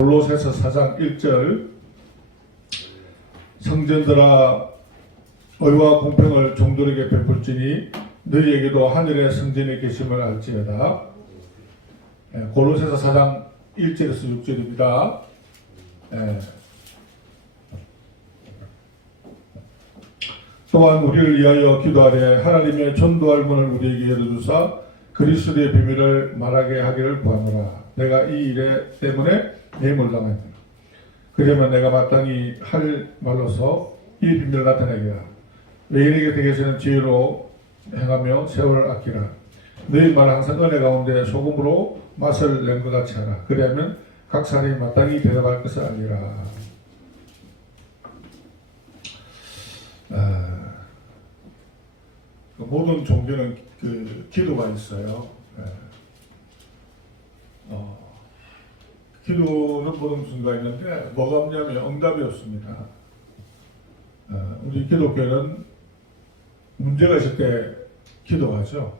골로새서 4장 1절 성전들아 의와 공평을 종들에게 베풀지니 너희에게도 하늘의 성전에 계심을 알지어다. 골로새서 4장 1절에서 6절입니다. 또한 우리를 위하여 기도하되 하나님의 전도할 문을 우리에게 열어주사 그리스도의 비밀을 말하게 하기를 구하노라. 내가 이 일에 때문에 매임을 당하였다. 그러면 내가 마땅히 할 말로서 이 비밀을 나타내게 하라. 외인에게 댁에서는 지혜로 행하며 세월을 아끼라. 너희 말 항상 은혜 가운데 소금으로 맛을 낸 것 같이 하라. 그리하면 각 사람이 마땅히 대답할 것을 알리라. 모든 종교는 기도가 있어요. 기도는 모든 순간 있는데 뭐가 없냐면 응답이 없습니다. 우리 기독교는 문제가 있을 때 기도하죠.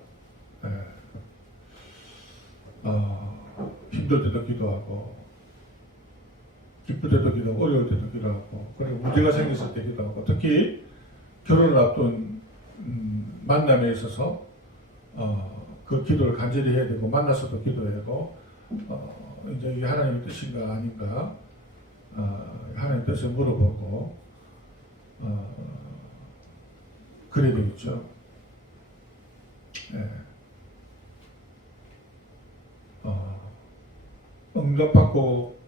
힘들 때도 기도하고 기쁠 때도 기도하고 어려울 때도 기도하고 그리고 문제가 생겼을 때 기도하고 특히 결혼을 앞둔 만남에 있어서 그 기도를 간절히 해야 되고 만나서도 기도해야 되고 이제 이게 하나님의 뜻인가 아닌가 하나님의 뜻을 물어보고 그래야 되겠죠. 응답받고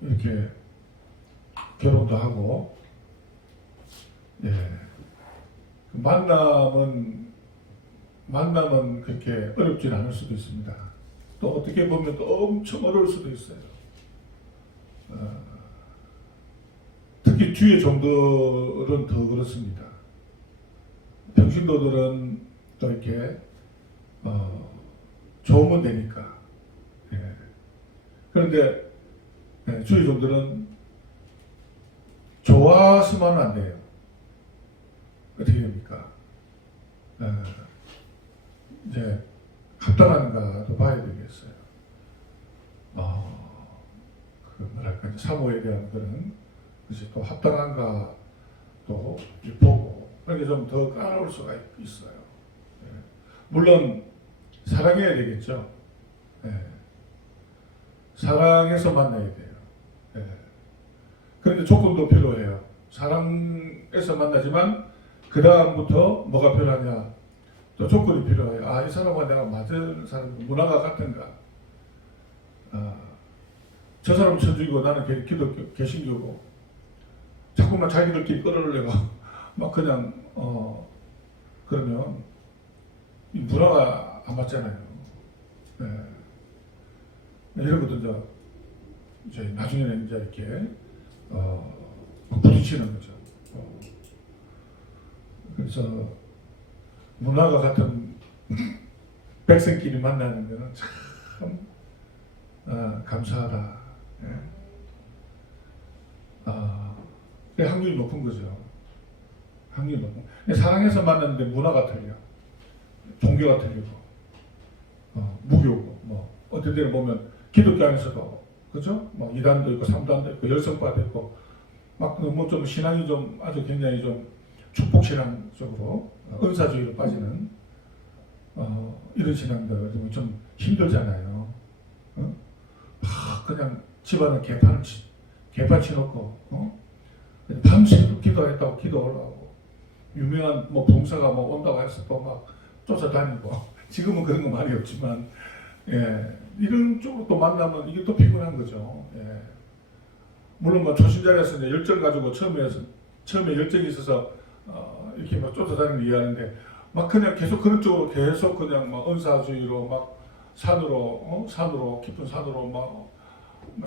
이렇게 결혼도 하고 만남은 그렇게 어렵진 않을 수도 있습니다. 또 어떻게 보면 또 엄청 어려울 수도 있어요. 특히 주의 종들은 더 그렇습니다. 평신도들은 또 이렇게 좋으면 되니까. 그런데 주의 종들은 좋아서만 안 돼요. 어떻게 됩니까? 이제 합당한가도 봐야 되겠어요. 뭐랄까 사모에 대한 그런 것이 또 합당한가 또 보고 그렇게 좀 더 까다로울 수가 있어요. 물론 사랑해야 되겠죠. 사랑해서 만나야 돼요. 그런데 조건도 필요해요. 사랑해서 만나지만 그 다음부터 뭐가 필요하냐? 또 조건이 필요해요. 이 사람과 내가 맞은 사람, 문화가 같은가? 저 사람은 천주교고 나는 기독교, 개신교고 자꾸만 자기들끼리 끌어올려고 막 그냥 그러면 이 문화가 안 맞잖아요. 이런 것도 이제 나중에는 이제 이렇게 부딪히는 거죠. 그래서 문화가 같은 백성끼리 만나는 것은 참 감사하다. 확률이 높은 거죠. 확률이 높은. 사랑해서 만났는데 문화가 틀려, 종교가 틀리고, 무교고, 뭐 어떤 데는 보면 기독교 안에서도 그렇죠? 뭐 이단도 있고 삼단도 있고 열성파도 있고 막 뭐 좀 신앙이 좀 아주 굉장히 좀 축복 신앙 쪽으로 은사주의로 빠지는 이런 신앙들 좀 힘들잖아요. 그냥 집안에 개판 치놓고 밤새도록 기도했다고 기도하고 유명한 뭐 봉사가 뭐 온다고 해서 또 막 쫓아다니고 지금은 그런 거 많이 없지만 이런 쪽으로 또 만나면 이게 또 피곤한 거죠. 물론 뭐 초신자라서 이제 열정 가지고 처음에 열정이 있어서 이렇게 막 쫓아다니는 이해하는데 막 그냥 계속 그런 쪽으로 계속 그냥 막 은사주의로 막 산으로 깊은 산으로 막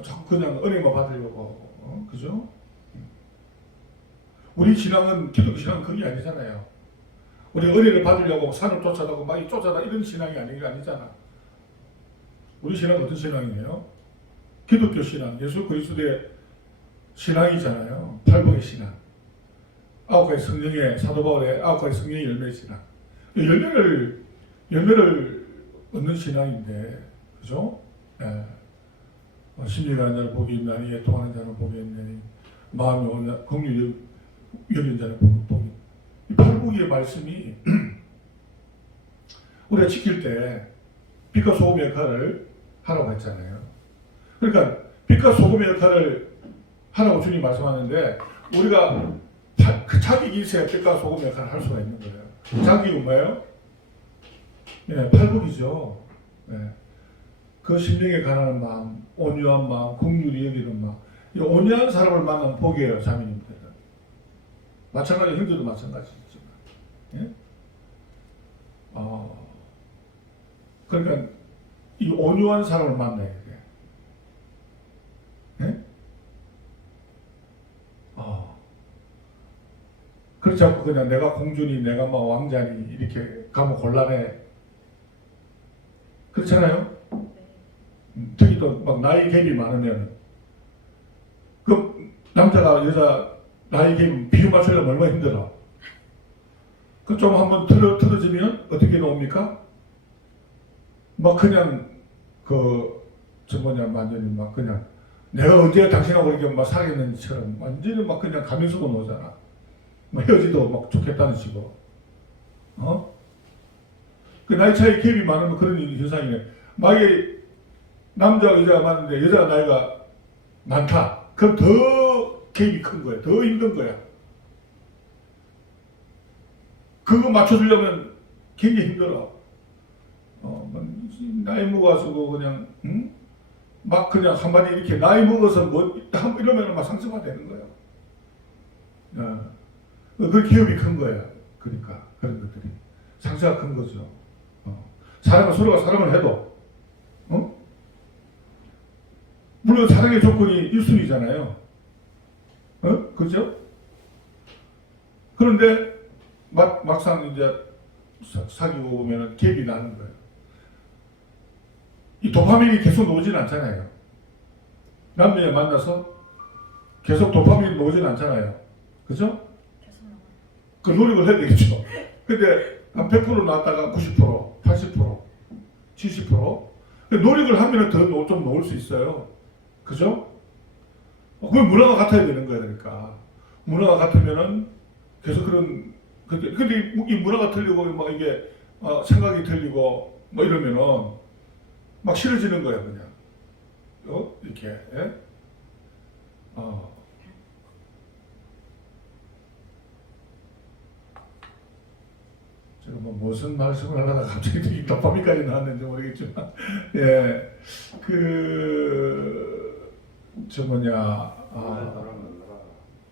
자꾸 그냥 은혜만 받으려고 그죠? 우리 신앙은 기독교 신앙은 그게 아니잖아요. 우리 은혜를 받으려고 산을 쫓아다고 막 쫓아다 이런 신앙이 아니잖아. 우리 신앙은 어떤 신앙이에요? 기독교 신앙, 예수 그리스도의 신앙이잖아요. 팔복의 신앙. 9가지 성령의 사도 바울의 9가지 성령의 열매의 신앙. 열매를 얻는 신앙인데, 그죠? 심리 가는 자는 복이 있나니 애통하는 자는 복이 있나니 마음이 긍휼히 여기는 자는 복이. 이 팔복의 말씀이 우리가 지킬 때 빛과 소금의 역할을 하라고 했잖아요. 그러니까 빛과 소금의 역할을 하라고 주님 말씀하는데 우리가 그 자기 기세에 빛과 소금의 역할을 할 수가 있는 거예요. 자기가 뭐예요? 네, 팔복이죠. 네. 그 심령에 가난한 마음, 온유한 마음, 긍휼히 여기는 마음. 이 온유한 사람을 만나면 복이에요, 자매님들은. 마찬가지, 형제도 마찬가지지만. 예? 그러니까 이 온유한 사람을 만나야 돼. 예? 그렇지 않고 그냥 내가 공주니 내가 막 왕자니 이렇게 가면 곤란해. 그렇잖아요? 특히 또 막 나이 갭이 많으면 그 남자가 여자 나이 갭 비유 맞추려면 얼마나 힘들어. 그 좀 한번 틀어지면 어떻게 나옵니까? 막 그냥 완전히 막 그냥 내가 언제 당신하고 이렇게 막 사귀었는지처럼 완전히 막 그냥 가면서도 노잖아. 막 헤어지도 막 좋겠다는 식으로. 그 나이 차이 갭이 많으면 그런 현상이네. 만약에 남자와 여자가 많은데 여자가 나이가 많다. 그럼 더 갭이 큰 거야. 더 힘든 거야. 그거 맞춰주려면 굉장히 힘들어. 나이 먹어가지고 그냥 막 그냥 한마디 이렇게 나이 먹어서 뭐 이러면 막 상처가 되는 거야. 그 기업이 큰 거야. 그러니까 그런 것들이 상처가 큰 거죠. 서로가 사랑을 해도 물론 사랑의 조건이 1순위잖아요. 그죠? 그런데 막상 이제 사귀고 오면 갭이 나는 거예요. 이 도파민이 계속 나오진 않잖아요. 남녀에 만나서 계속 도파민이 나오진 않잖아요. 그죠? 그 노력을 해야 되겠죠. 근데 한 100% 나왔다가 90%, 80%, 70%. 노력을 하면 더 좀 나올 수 있어요. 그죠? 그건 문화가 같아야 되는 거야. 그러니까. 문화가 같으면은 계속 근데 이 문화가 틀리고 막 이게 생각이 틀리고 뭐 이러면은 막 싫어지는 거야 그냥. 이렇게. 예? 제가 뭐 무슨 말씀을 하다가 갑자기 도파민까지 나왔는지 모르겠지만, 예,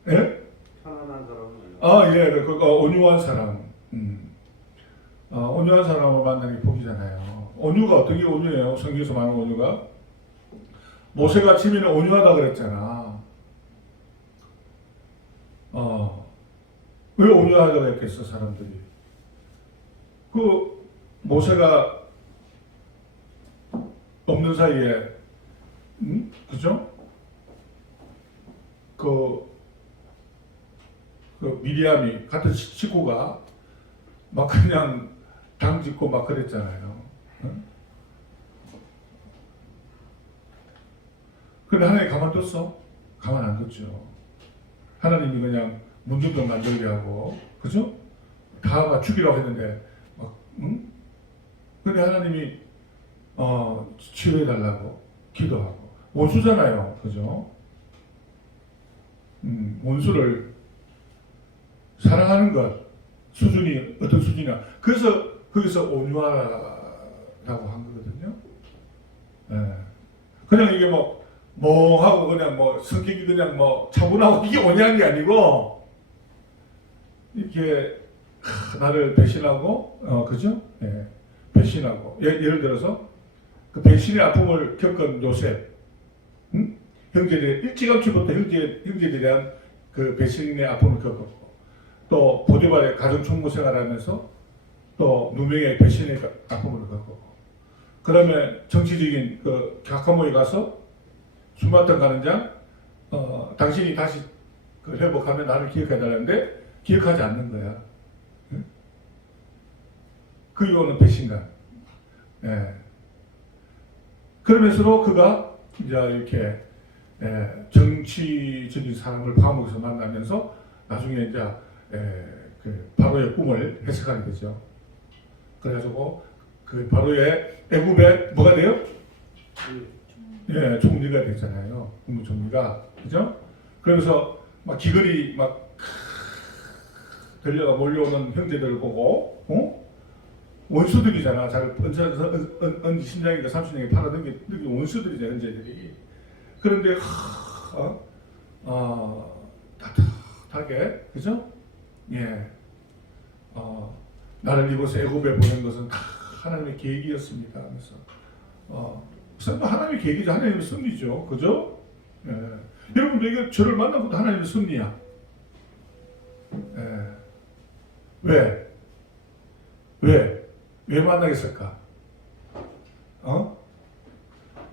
예? 편안한 사람은 예, 온유한 사람. 온유한 사람을 만나는 게 복이잖아요. 온유가 어떤 게 온유해요? 성경에서 말하는 온유가? 모세가 지면에 온유하다 그랬잖아. 왜 온유하다고 했겠어, 사람들이? 그 모세가 없는 사이에, 그죠? 그 미리암이 같은 식구가 막 그냥 당 짓고 막 그랬잖아요. 근데 하나님 가만뒀어? 가만 안 뒀죠. 하나님이 그냥 문둥병 만들게 하고, 그죠? 다 죽이라고 했는데, 근데 하나님이, 치료해달라고 기도하고. 원수잖아요. 그죠? 원수를 사랑하는 것, 수준이, 어떤 수준이냐. 그래서 거기서 온유하라고 한 거거든요. 예. 그냥 이게 멍하고 그냥 성격이 그냥 차분하고 이게 온유한 게 아니고, 이렇게, 나를 배신하고, 그죠? 예. 배신하고. 예를 들어서, 그 배신의 아픔을 겪은 요셉, 형제들, 일찌감치부터 형제들에 대한 그 배신의 아픔을 겪었고, 또 보디발의 가정 총무 생활하면서 또 누명의 배신의 아픔을 겪었고, 그 다음에 정치적인 그 갸카모에 가서 술 맡던 가는 장, 당신이 다시 그 회복하면 나를 기억해달라는데 기억하지 않는 거야. 그 이유는 배신감. 예. 그러면서도 그가 이제 이렇게 정치적인 사람을 감옥에서 만나면서 나중에 이제 그 바로의 꿈을 해석하게 되죠. 그래가지고 그 바로의 애굽의 뭐가 돼요? 총리가 되잖아요. 국무총리가. 그죠? 그러면서 막 기근이 막 들려가 몰려오는 형제들을 보고, 원수들이잖아. 자기 언제 심장인가 30년에 팔아든 게 원수들이잖아, 형제들이. 그런데, 따뜻하게, 그죠? 예. 나를 이곳에 애굽에 보낸 것은 다 하나님의 계획이었습니다. 그래서, 하나님의 계획이죠. 하나님의 섭리죠. 그죠? 예. 여러분들 이게 저를 만난 것도 하나님의 섭리야. 예. 왜? 왜 만나겠을까?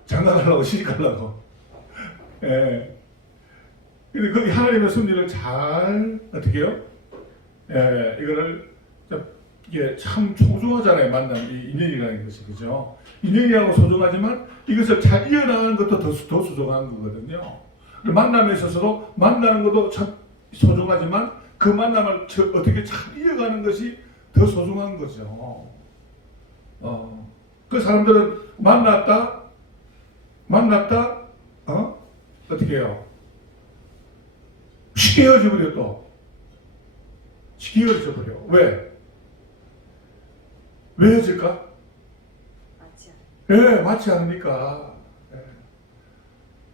장가 가려고, 시집 가려고. 예. 근데 그 하나님의 섭리를 잘, 어떻게 해요? 예, 이거를, 이게 참 소중하잖아요. 만남이 인연이라는 것이. 그죠? 인연이라고 소중하지만 이것을 잘 이어나가는 것도 더 소중한 거거든요. 만남에 있어서도 만나는 것도 참 소중하지만 그 만남을 어떻게 잘 이어가는 것이 더 소중한 거죠. 그 사람들은 만났다, 어떻게 해요? 쉽게 헤어져버려 또. 쉽게 헤어져버려. 왜? 왜 헤어질까? 맞지 않으니까.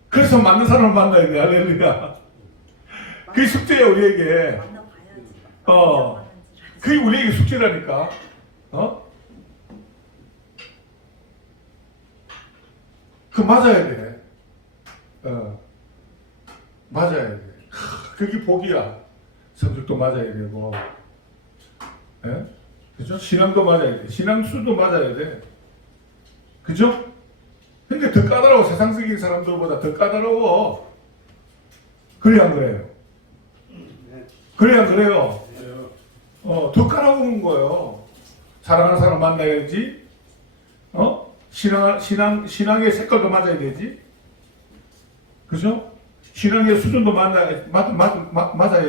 그래서 맞는 사람을 만나야 돼. 할렐루야. 그게 숙제야, 우리에게. 그게 우리에게 숙제라니까. 그 맞아야 돼. 맞아야 돼. 그게 복이야. 성적도 맞아야 되고. 예? 그죠? 신앙도 맞아야 돼. 신앙수도 맞아야 돼. 그죠? 근데 더 까다로워. 세상적인 사람들보다 더 까다로워. 그래, 안 그래요? 그래, 안 그래요? 더 까다로운 거예요. 사랑하는 사람 만나야지. 신앙의 색깔도 맞아야 되지. 그죠? 신앙의 수준도 맞아야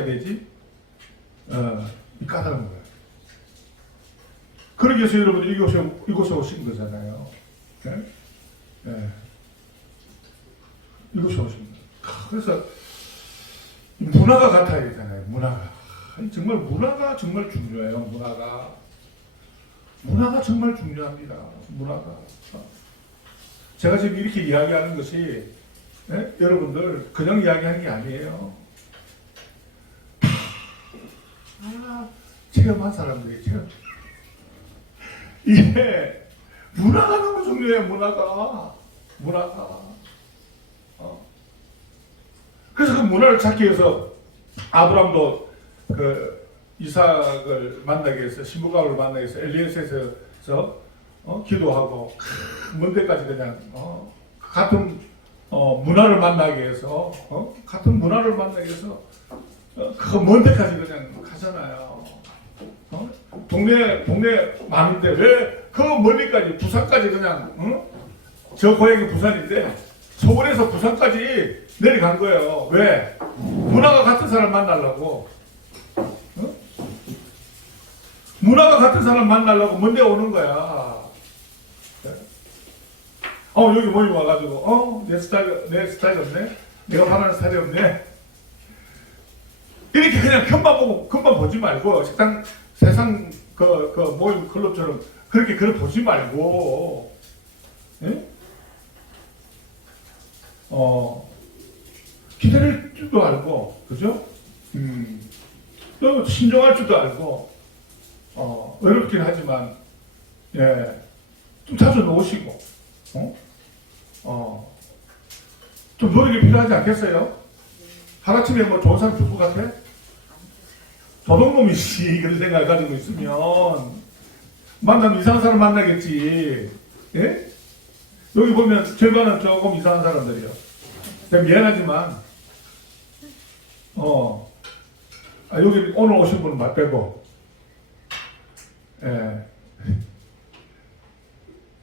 되지. 이 까다로운 거예요. 그러기 위해서 여러분들 이곳에 오신 거잖아요. 네? 네. 이곳에 오신 거예요. 그래서 문화가 같아야 되잖아요. 문화가. 정말 문화가 정말 중요해요. 문화가 정말 중요합니다. 문화가. 제가 지금 이렇게 이야기하는 것이 여러분들 그냥 이야기하는 게 아니에요. 체험한 사람들이 이게 문화가 너무 중요해요. 문화가. 그래서 그 문화를 찾기 위해서 아브람도 그 이삭을 만나기 위해서 신부갑을 만나기 위해서 엘리에셀에서 기도하고 먼 데까지 그냥 같은 문화를 만나기 위해서 같은 문화를 만나기 위해서 그 먼 데까지 그냥 가잖아요. 동네 많은데 왜 그 멀리까지 부산까지 그냥 저 고향이 부산인데 서울에서 부산까지 내려간 거예요. 왜? 문화가 같은 사람 만나려고. 문화가 같은 사람 만나려고 먼데 오는 거야. 여기 모임 와가지고 내 스타일 없네. 내가 바라는 스타일이 없네. 이렇게 그냥 금방 보지 말고 세상 그 모임 클럽처럼 그렇게 보지 말고, 예? 기다릴 줄도 알고, 그죠? 또 신중할 줄도 알고, 어렵긴 하지만, 예, 좀 자주 놓으시고, 좀 노력이 필요하지 않겠어요? 하루아침에 뭐 좋은 사람 줄 것 같아? 도둑놈이지, 그런 생각을 가지고 있으면, 만나면 이상한 사람 만나겠지. 예? 여기 보면 절반은 조금 이상한 사람들이요. 미안하지만, 여기 오늘 오신 분은 말 빼고, 예.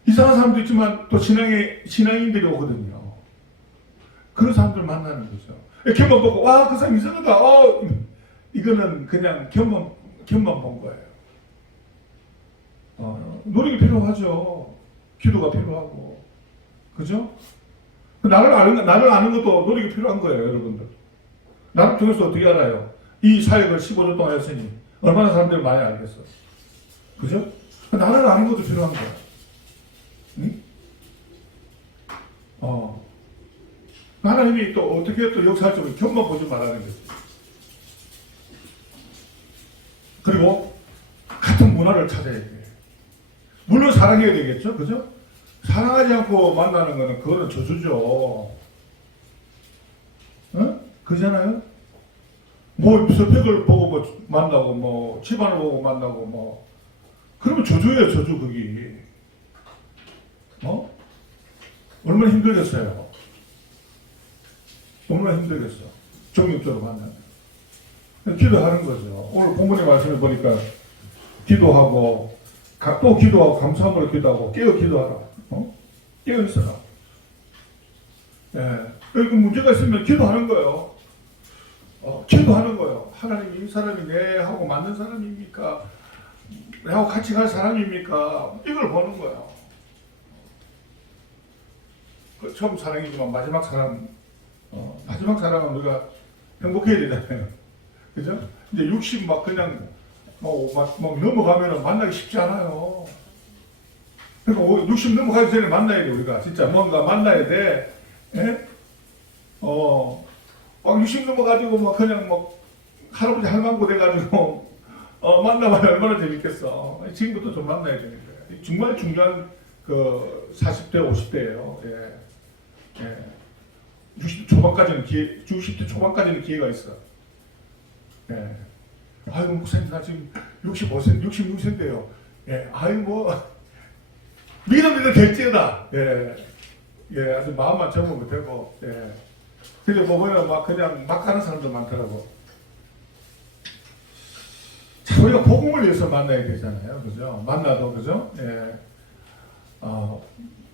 이상한 사람도 있지만 또 신앙인들이 오거든요. 그런 사람들 만나는 거죠. 견만 보고 와 그 사람 이상하다. 이거는 그냥 견만 본 거예요. 노력이 필요하죠. 기도가 필요하고, 그죠? 나를 아는 것도 노력이 필요한 거예요, 여러분들. 나를 통해서 어떻게 알아요? 이 사역을 15년 동안 했으니 얼마나 사람들이 많이 알겠어. 그죠? 나를 아는 것도 필요한 거야. 응? 하나님이 또 어떻게 또 역사할지 견만 보지 말라는 거죠. 그리고 같은 문화를 찾아야 돼. 물론 사랑해야 되겠죠, 그죠? 사랑하지 않고 만나는 거는 그거는 저주죠. 응? 그잖아요? 뭐 스펙을 보고 뭐 만나고 뭐 집안을 보고 만나고 뭐 그러면 저주예요, 저주 그게. 얼마나 힘들겠어요. 얼마나 힘들겠어. 정육적으로 만나면. 기도하는 거죠. 오늘 본문의 말씀을 보니까 기도하고 또 기도하고 감사함으로 기도하고 깨어 기도하라. 깨어 있어라. 예. 여기 문제가 있으면 기도하는 거예요. 기도하는 거예요. 하나님 이 사람이 내하고 맞는 사람입니까? 내하고 같이 갈 사람입니까? 이걸 보는 거예요. 처음 사랑이지만 마지막 사랑은 우리가 행복해야 되잖아요. 그죠? 이제 60 막 그냥 막 넘어가면 만나기 쉽지 않아요. 그러니까 60 넘어가기 전에 만나야 돼, 우리가. 진짜 뭔가 만나야 돼. 예? 막 60 넘어가지고 막 그냥 막 할아버지 할망구 돼가지고 만나면 얼마나 재밌겠어. 지금부터 좀 만나야 되는 거예요. 정말 중요한 그 40대, 50대예요. 예. 60대 초반까지는 60대 초반까지는 기회가 있어. 예. 아이고, 목사님, 나 지금 66세인데요. 예. 아이고, 뭐, 믿으면 될지어다. 예. 예. 아주 마음만 접으면 되고, 예. 근데 보면 막 그냥 막 가는 사람도 많더라고. 자, 우리가 복음을 위해서 만나야 되잖아요. 그죠? 만나도, 그죠? 예.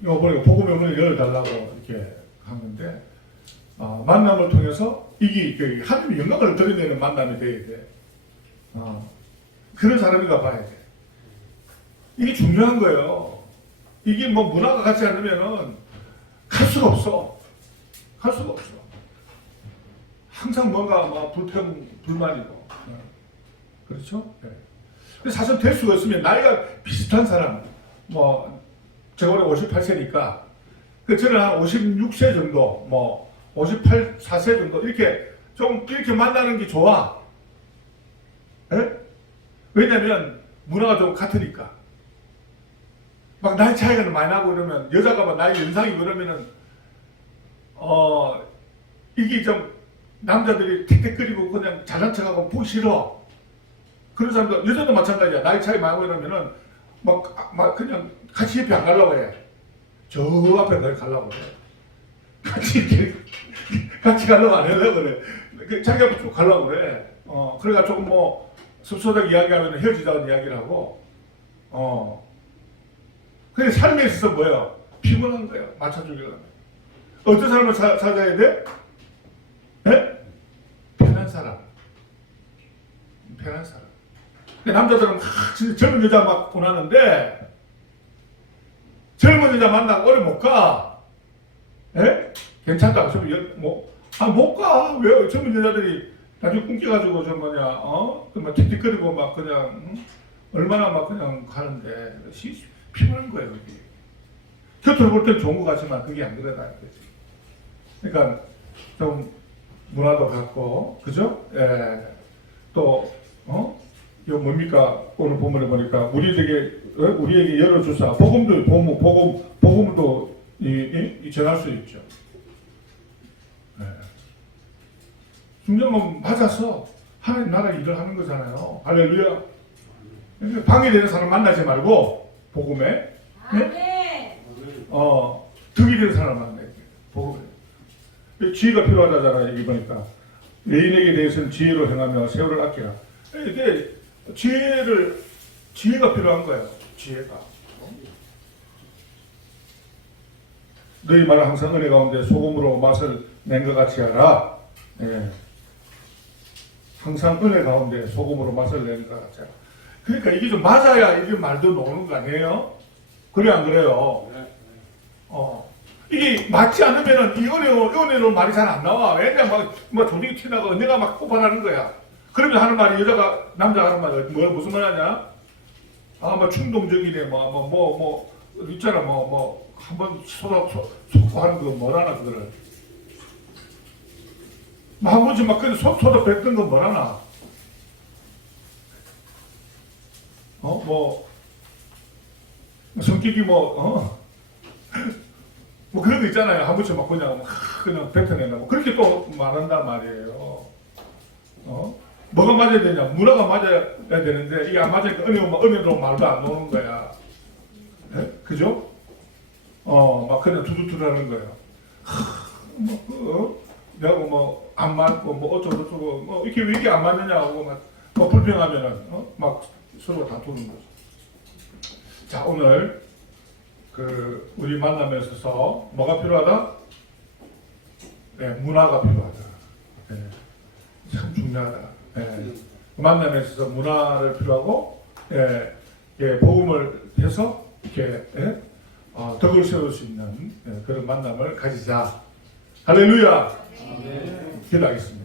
이거 보니까 복음의 문을 열어달라고 이렇게 하는데, 만남을 통해서 이게 하나님의 영광을 드러내는 만남이 돼야 돼. 그런 사람인가 봐야 돼. 이게 중요한 거예요. 이게 뭐 문화가 같지 않으면은 갈 수가 없어. 갈 수가 없어. 항상 뭔가 뭐 불만이고. 그렇죠? 네. 근데 사실 될 수가 있으면 나이가 비슷한 사람, 뭐, 제가 올해 58세니까, 저는 한 56세 정도, 뭐, 4세 정도, 이렇게 만나는 게 좋아. 예? 왜냐면, 문화가 좀 같으니까. 막 나이 차이가 많이 나고 그러면, 여자가 막 나이 연상이 그러면은, 이게 좀, 남자들이 틱틱거리고 그냥 잘난 척하고 보기 싫어. 그런 사람도, 여자도 마찬가지야. 나이 차이 많이 나고 이러면은, 막 그냥 같이 옆에 안 가려고 해. 저 앞에 가려고 그래. 같이 가려고 안 하려고 그래. 자기 앞에 쭉 가려고 그래. 그래가 조금 뭐, 섭섭하게 이야기하면 헤어지자는 이야기를 하고, 근데 삶에 있어서 뭐예요? 피곤한 거예요. 맞춰주려면. 어떤 사람을 찾아야 돼? 네? 편한 사람. 편한 사람. 남자들은 진짜 젊은 여자 막 원하는데, 젊은 여자 만나고 오래 못 가. 예? 괜찮다고. 못 가. 왜? 젊은 여자들이 나중에 꿈깨가지고, 그만 틱틱거리고 막 그냥, 얼마나 막 그냥 가는데, 피곤한 거예요, 이게. 곁으로 볼 땐 좋은 것 같지만, 그게 안 그러다, 이거지. 그러니까, 좀, 문화도 같고, 그죠? 예. 또, 이거 뭡니까? 오늘 본문에 보니까, 우리에게 열어주사, 복음도 전할 수 있죠. 예. 중요한 건 맞아서 하나님 나라 일을 하는 거잖아요. 할렐루야. 방해되는 사람 만나지 말고 복음에 득이 되는 사람 만나야 돼. 복음에 지혜가 필요하다잖아. 여기 보니까 여인에게 대해서는 지혜로 행하며 세월을 아끼라. 이게 지혜가 필요한 거예요. 지혜가. 너희 말은 항상 은혜 가운데 소금으로 맛을 낸 것 같이 하라. 예. 항상 은혜 가운데 소금으로 맛을 내는 것 같이 하라. 그러니까 이게 좀 맞아야 이게 말도 나오는 거 아니에요? 그래 안 그래요? 이게 맞지 않으면은 이 은혜로 말이 잘 안 나와. 왜냐면 막 조직이 튀나가 내가 막 고발하는 거야. 그러면 하는 말이 여자가 남자가 하는 말이 무슨 말 하냐? 뭐 충동적이네 뭐 있잖아 한번 쏟고 하는 거 뭐라나 그거를 한 번씩 막 그냥 쏟아 뱉던 거 뭐라나 성격이 뭐 그런 거 있잖아요. 한 번씩 막 그냥 뱉어낸다고 그렇게 또 말한단 말이에요. 뭐가 맞아야 되냐? 문화가 맞아야 되는데 이게 안 맞으니까 은혜로 말도 안 나오는 거야. 네? 그죠? 막 그냥 두두두라는 거예요. 내가 안 맞고 어쩌고 이게 왜 이게 안 맞느냐고 막 불평하면은 막 서로 다투는 거죠. 자, 오늘 우리 만남에 있어서 뭐가 필요하다? 네, 문화가 필요하다. 네, 참 중요하다. 예, 만남에 있어서 문화를 필요하고, 복음을 해서 이렇게 덕을 세울 수 있는 그런 만남을 가지자. 할렐루야. 기도하겠습니다.